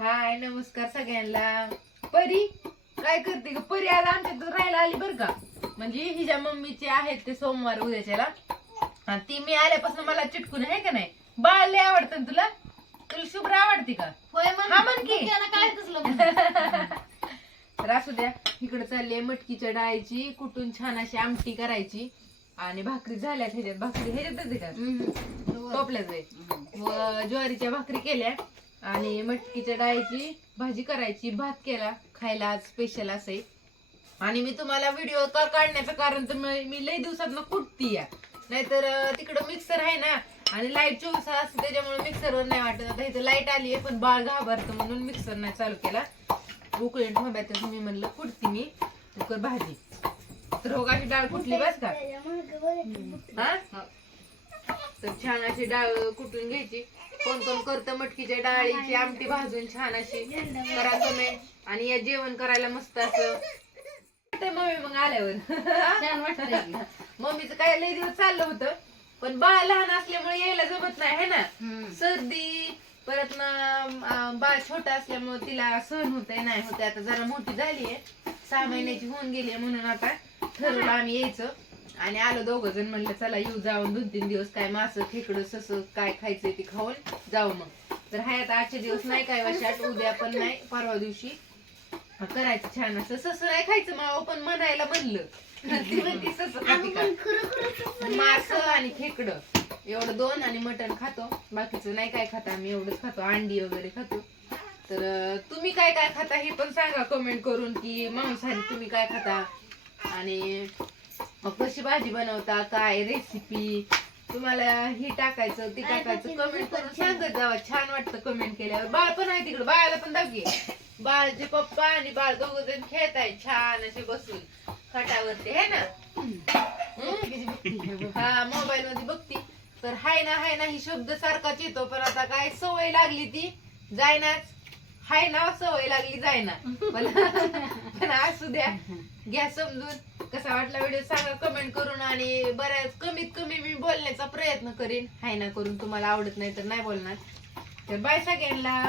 हाय नमस्कार सगळ्यांना. परी काय करते ग? परी आज आमच्यात राहायला आली बर का? म्हणजे हिच्या मम्मीचे आहेत ते सोमवार उद्याच्याला. आणि ती मी आल्यापासून मला चिटकून आहे का नाही? बाळ लय आवडतं ना तुला? तुला शुभ्र आवडते का? होय. हा म्हण की. काय. तर असू द्या इकडे चालली मटकीच्या डाळीची कुटून छान अशी आमटी करायची. आणि भाकरी झाल्या ह्याच्यात. भाकरी ह्याच्यातच आहे का. टोपल्याच आहे. व ज्वारीच्या भाकरी केल्या. आणि मटकीच्या डाळीची भाजी करायची भात केला खायला आज स्पेशल असे आणि मी तुम्हाला व्हिडिओ का काढण्याचं कारण तर मी लई दिवसात कुठती या नाहीतर तिकडं मिक्सर आहे ना आणि लाइट चोवीस असते त्याच्यामुळे मिक्सरवर नाही वाटत. आता इथं लाइट आली आहे पण बाळ घाबरतं म्हणून मिक्सर नाही चालू केला. उकळून ठोब्यात मी म्हणलं कुठती मी? कुकर भाजी. तर रोगाची डाळ कुठली बस का? हा? तर छान अशी डाळ कुटून घ्यायची? कोण कोण करतं मटकीच्या डाळीची आमटी भाजून छान अशी. करा कमेंट आणि या जेवण करायला मस्त असं. वाटतंय मम्मी मग आल्यावर. मम्मीचं काय लय दिवस चाललं होतं पण बाळ लहान असल्यामुळे यायला जमत नाही है ना. सर्दी परत ना बाळ छोटा असल्यामुळे तिला सहन होतंय नाही होते आता जरा मोठी झालीये सहा महिन्याची होऊन गेली म्हणून आता ठरवलं आम्ही यायचं. आणि आलो दोघं जण म्हणलं चला येऊ जाऊन दोन तीन दिवस काय मासं खेकडं सस काय खायचंय ते खाऊन जाऊ मग. तर हाय आता आजचे दिवस नाही काय वाशात उद्या पण नाही परवा दिवशी करायचं छान असं. सस नाही खायचं माव पण म्हणायला म्हणलं. ती म्हणती सस खाती का? मास आणि खेकडं. एवढं दोन आणि मटण खातो. बाकीचं नाही काय खाता आम्ही एवढंच खातो. अंडी वगैरे खातो. तर तुम्ही काय काय खाता हे पण सांगा कमेंट करून की मांसाहारी तुम्ही काय खाता. आणि मग कशी भाजी बनवता काय रेसिपी तुम्हाला ही टाकायचं ती टाकायचं कमेंट करून सांगत जावा. छान वाटतं कमेंट केल्यावर. बाळ पण आहे तिकडं बाळाला पण दाखवे बाळचे पप्पा आणि बाळ दोघ जण खेळत आहे छान असे बसून. खटावरती है ना? हा मोबाईल मध्ये बघती. तर हाय ना हाय ना ही शब्द सारखाच येतो पण आता काय सवय लागली ती. जायनाच. हाय ना सवय लागली जायना. पण असू द्या. घ्या समजून. कसा वाटला व्हिडिओ सांगा कमेंट करून आणि बऱ्याच कमीत कमी मी बोलण्याचा प्रयत्न करीन. हाय ना करून तुम्हाला आवडत नाही तर नाही बोलणार. तर बाय सगळ्यांना.